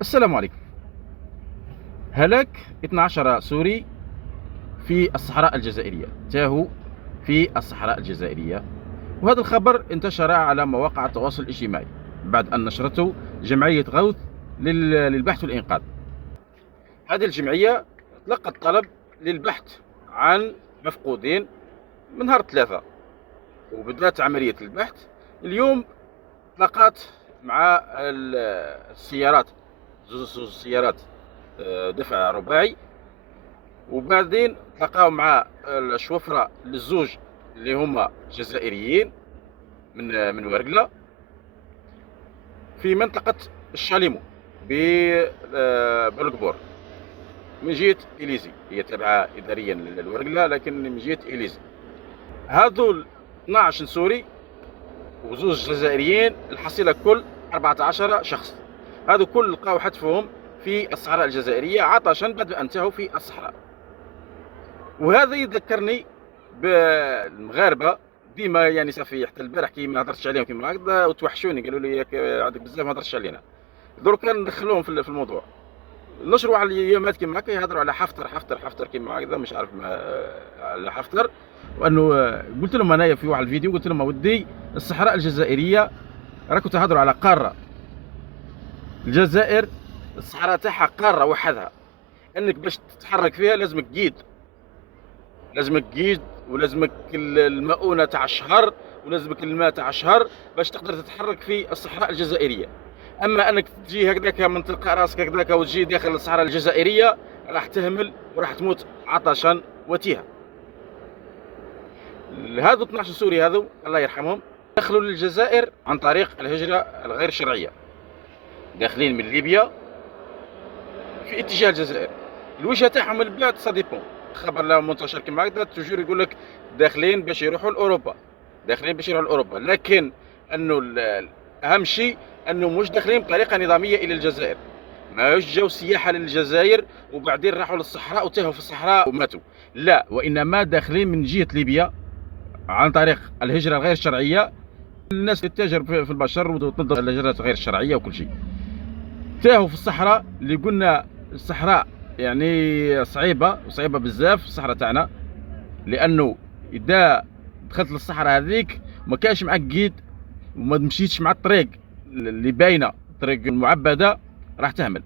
السلام عليكم. هلاك 12 سوري في الصحراء الجزائرية، تاهوا في الصحراء الجزائرية، وهذا الخبر انتشر على مواقع التواصل الاجتماعي بعد أن نشرته جمعية غوث للبحث والإنقاذ. هذه الجمعية تلقت طلب للبحث عن مفقودين من نهار 3، وبدأت عملية البحث. اليوم تلاقات مع السيارات، زوج سيارات دفع رباعي، وبعدين تلاقاو مع الشوفرة للزوج اللي هما جزائريين من ورقلة في منطقة الشاليمو بالقبور من جهة إليزي. هي تابعة إداريا للورقلة لكن من جهة إليزي. هذو 12 سوري وزوج جزائريين، الحصيلة كل 14 شخص. هذو كل لقاو حتفهم في الصحراء الجزائرية عطشا بعد أن انتهوا في الصحراء. وهذا يذكرني بالمغاربه ديما، يعني صافي حتى البارح كي ما هضرتش عليهم كيما هكذا وتوحشوني، قالوا لي ياك عندك بزاف ما هضرتش علينا. دركا ندخلوهم في الموضوع، نشروا على اليومات كيما هكا يهضروا على حفتر كيما هكذا، مش عارف على حفتر. وانه قلت لهم انايا في واحد الفيديو، قلت لهم اودي الصحراء الجزائريه راكم تهضروا على قاره. الجزائر الصحراء تاعها قاره وحدها، انك باش تتحرك فيها لازمك جيد ولازمك المؤونه تاع الشهر ولازمك الماء تاع الشهر باش تقدر تتحرك في الصحراء الجزائريه. اما انك تجي هكذاك من تلقى راسك هكذاك وتجي داخل الصحراء الجزائريه راح تهمل وراح تموت عطشا وتيها. هذو 12 سوري هذو الله يرحمهم دخلوا للجزائر عن طريق الهجره الغير شرعيه، داخلين من ليبيا في اتجاه الجزائر. الوجهه تاعهم البلاد سا ديبون، خبر لا منتشر كما هكذا توجور يقول لك داخلين باش يروحوا لاوروبا، لكن انه اهم شيء انه مش داخلين بطريقه نظاميه الى الجزائر، ما جاوا سياحه للجزائر وبعدين راحوا للصحراء وتاهوا في الصحراء وماتوا، لا، وانما داخلين من جهه ليبيا عن طريق الهجره الغير شرعيه. الناس تتاجر في البشر وتنظم الهجرات الغير الشرعيه وكل شيء. تاهوا في الصحراء اللي قلنا الصحراء يعني صعيبه بزاف الصحراء تاعنا، لانه اذا دخلت للصحراء هذيك ما كانش معك جيد وما مشيتش مع الطريق اللي باينه، الطريق المعبده، راح تهمل.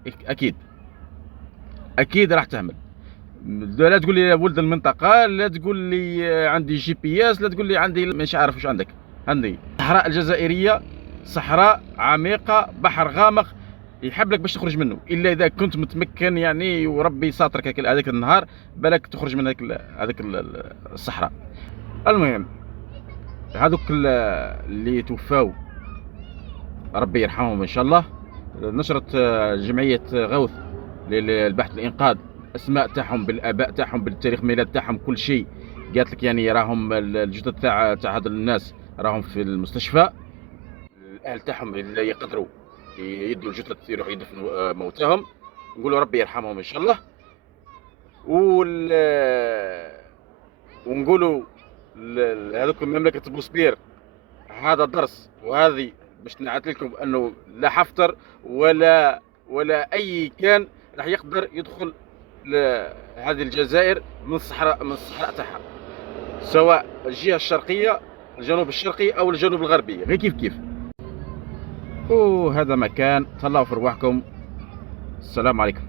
اكيد راح تهمل. لا تقول لي ولد المنطقه، لا تقول لي عندي جي بي اس، لا تقول لي عندي مش عارف واش عندك. عندي الصحراء الجزائريه صحراء عميقه، بحر غامق يحب لك باش تخرج منه، الا اذا كنت متمكن يعني وربي ساطرك هذاك النهار بالك تخرج من هذاك الصحراء. المهم هذوك اللي توفاو ربي يرحمهم ان شاء الله. نشرت جمعيه غوث للبحث والانقاذ اسماء تاعهم بالاباء تاعهم بالتاريخ الميلاد تاعهم كل شيء. قالت لك يعني راهم الجثث تاع هذول الناس راهم في المستشفى، الاهل تاعهم اللي يقدروا يدوا الجثث يروحوا يدفنوا موتاهم، نقولوا ربي يرحمهم ان شاء الله. ونقولوا هذوك مملكه بوسبير هذا درس، وهذه باش نعت لكم انه لا حفتر ولا اي كان راح يقدر يدخل لهذه الجزائر من الصحراء تاعها، سواء الجهه الشرقيه الجنوب الشرقي او الجنوب الغربي، غير كيف. وهذا مكان تهلاو في رواحكم. السلام عليكم.